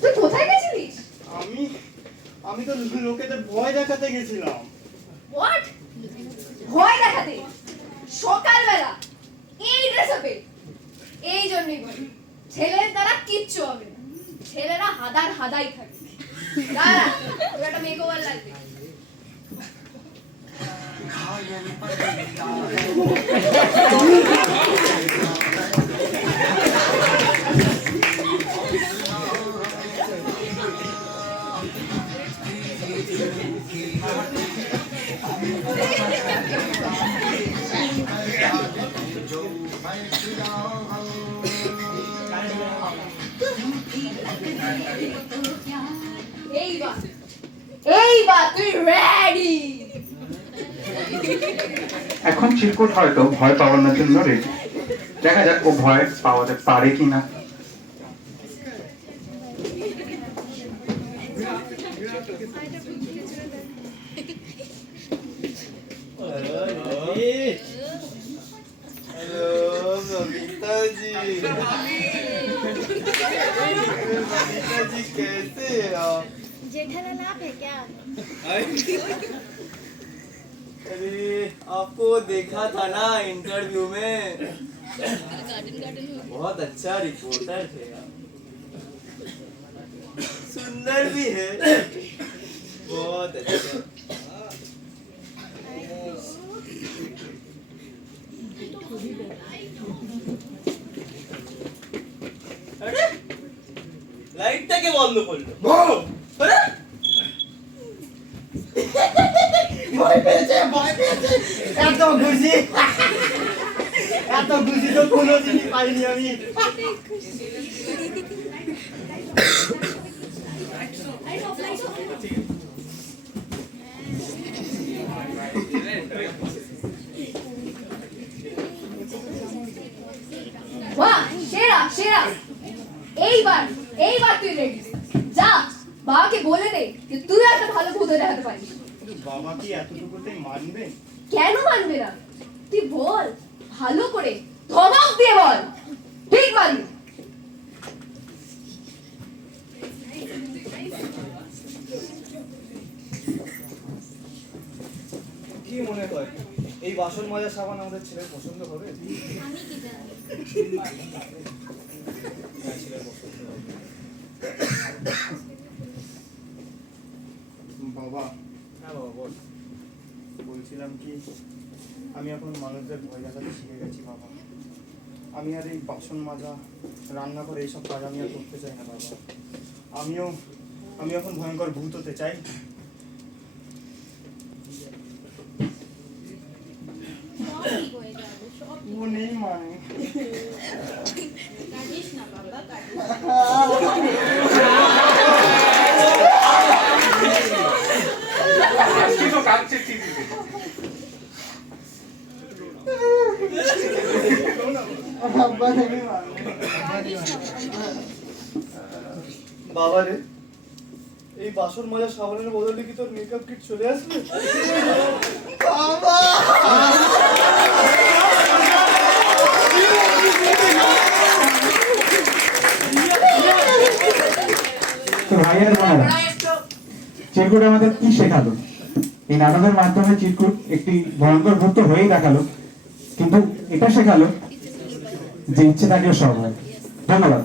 তুই কোথায় গেছিলিস? আমি আমি তো লোকেদের ভয় দেখাতে গেছিলাম। হোয়াট? ভয় দেখাতে? সকালবেলা এই ড্রেস আপে? এই জন্যই বলি ছেলের দ্বারা কিচ্ছু হবে না, ছেলেরা হাদার হাদাই থাকে। দাঁড়া, তোর একটা মেকওভার লাগবে। এইবার তুই রেডি। এখন চিরকুট হয়তো ভয় পাওয়ানোর জন্য রেডি। দেখা যাক ও ভয় পাওয়াতে পারে কিনা। जेठालाल आप है क्या? अरे आपको देखा था ना इंटरव्यू में, बहुत अच्छा रिपोर्टर थे आप, सुंदर भी है, बहुत अच्छा। अरे लाइटটা কে বন্ধ করলো? আরে ভয় পেয়েছে, ভয় পেয়েছে। এত খুশি তো কোনোদিনই পাইনি আমি। বাহ, সেরা সেরা। এইবার তুই রেডি। যা বাবাকে বলে দে যে তুই একটা ভালো ভূত দেখাতে পারিস। বাবা কি এতটুকুতেই মানবে? কেন মানবে না? তুই বল, ভালো করে ধমক দিয়ে বল, ঠিক মানবে। কি মনে হয় এই বাসন মাজা সাবান আমাদের ছেলের পছন্দ হবে? আমি কি জানি। হ্যাঁ, ছেলের পছন্দ হবে। বাবা, হ্যাঁ বাবা বল। বলছিলাম কি, আমি এখন মানুষদের ভয় দেখাতে শিখে গেছি বাবা। আমি আর এই বাসন মাজা, রান্না করে এইসব কাজ আমি আর করতে চাই না বাবা। আমি এখন ভয়ঙ্কর ভূত হতে চাই। সব ঠিক হয়ে যাবে, সব ও নেই মানে কাটিস না বাবা, কাটিস। বাবা রে, এই বাসন মাজা সাবানের বদলে কি তোর মেকআপ কিট চলে আসবে? বাবা তো ভাইয়ের বোনেরা, চিরকুট আমাদের কি শেখালো? এই নাটকের মাধ্যমে চিরকুট একটি ভয়ঙ্কর ভূত হয়েই দেখালো, কিন্তু এটা শেখালো যে ইচ্ছে থাকলে সব হয়। ধন্যবাদ।